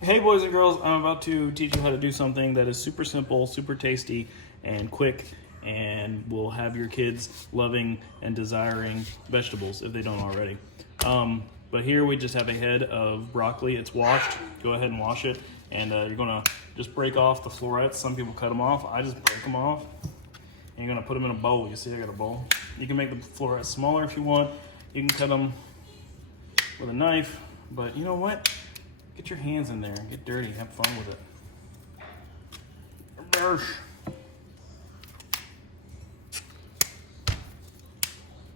Hey boys and girls, I'm about to teach you how to do something that is super simple, super tasty, and quick, and will have your kids loving and desiring vegetables if they don't already. But here we just have a head of broccoli. It's washed. Go ahead and wash it, and you're gonna just break off the florets. Some people cut them off. I just break them off, and you're gonna put them in a bowl. You see I got a bowl. You can make the florets smaller if you want. You can cut them with a knife, but you know what? Get your hands in there, get dirty, have fun with it.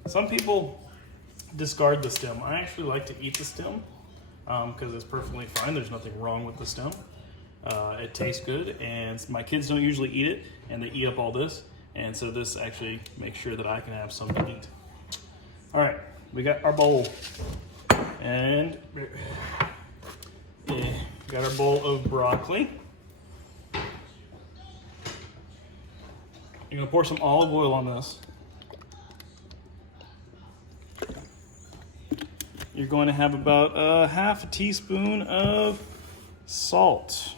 Some people discard the stem. I actually like to eat the stem because it's perfectly fine. There's nothing wrong with the stem. It tastes good, and my kids don't usually eat it, and they eat up all this, and so this actually makes sure that I can have some to eat. All right, we got our bowl, and got our bowl of broccoli. You're gonna pour some olive oil on this. You're going to have about half a teaspoon of salt.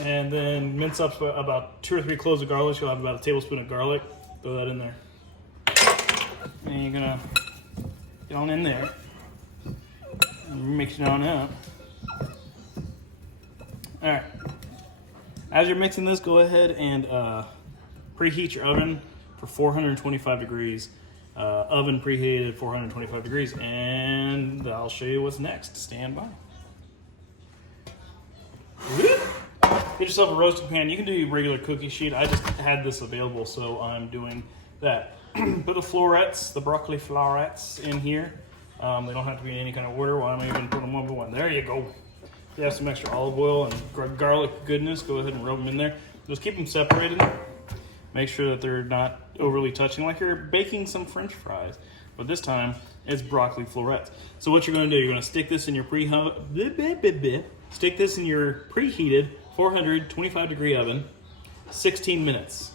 And then mince up about 2 or 3 cloves of garlic. You'll have about a tablespoon of garlic. Throw that in there. And you're gonna get on in there. Mix it on up. All right. As you're mixing this, go ahead and preheat your oven for 425 degrees. Oven preheated 425 degrees, and I'll show you what's next. Stand by. Get yourself a roasting pan. You can do your regular cookie sheet. I just had this available, so I'm doing that. Put the florets, the broccoli florets, in here. They don't have to be in any kind of order. Why don't I even put them one by one? There you go. If you have some extra olive oil and garlic goodness, go ahead and rub them in there. Just keep them separated. Make sure that they're not overly touching, like you're baking some French fries. But this time, it's broccoli florets. So what you're going to do, you're going to stick this in your preheated 425 degree oven, 16 minutes.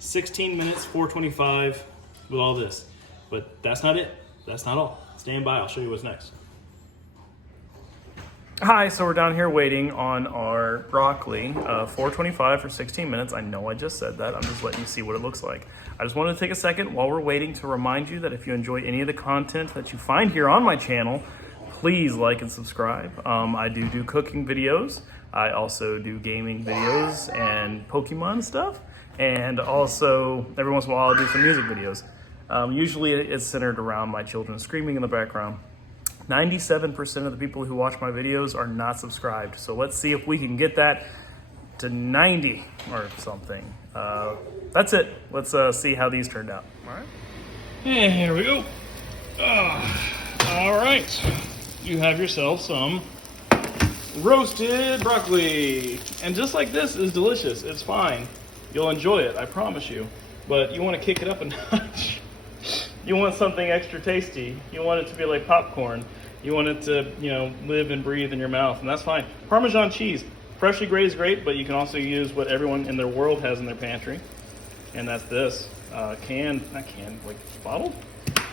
16 minutes, 425 with all this. But that's not it. That's not all. Stand by, I'll show you what's next. Hi, so we're down here waiting on our broccoli, 425 for 16 minutes. I know I just said that. I'm just letting you see what it looks like. I just wanted to take a second while we're waiting to remind you that if you enjoy any of the content that you find here on my channel, please like and subscribe. I do cooking videos. I also do gaming videos and Pokemon stuff. And also, every once in a while, I'll do some music videos. Usually it's centered around my children screaming in the background. 97% of the people who watch my videos are not subscribed. So let's see if we can get that to 90 or something. That's it. Let's see how these turned out. All right. And here we go. All right. You have yourself some roasted broccoli. And just like this is delicious. It's fine. You'll enjoy it, I promise you. But you want to kick it up a notch. You want something extra tasty. You want it to be like popcorn. You want it to, live and breathe in your mouth, and that's fine. Parmesan cheese, freshly grated is great, but you can also use what everyone in their world has in their pantry, and that's this bottle,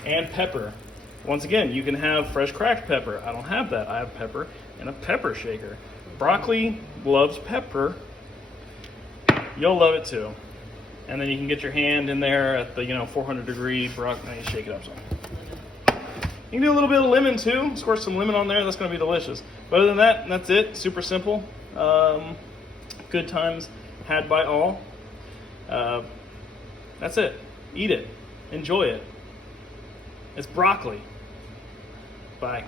and pepper. Once again, you can have fresh cracked pepper. I don't have that. I have pepper in a pepper shaker. Broccoli loves pepper. You'll love it too. And then you can get your hand in there at the 400 degree broccoli and you shake it up some. You can do a little bit of lemon too. Squirt some lemon on there. That's going to be delicious. But other than that, that's it. Super simple. Good times had by all. That's it. Eat it. Enjoy it. It's broccoli. Bye.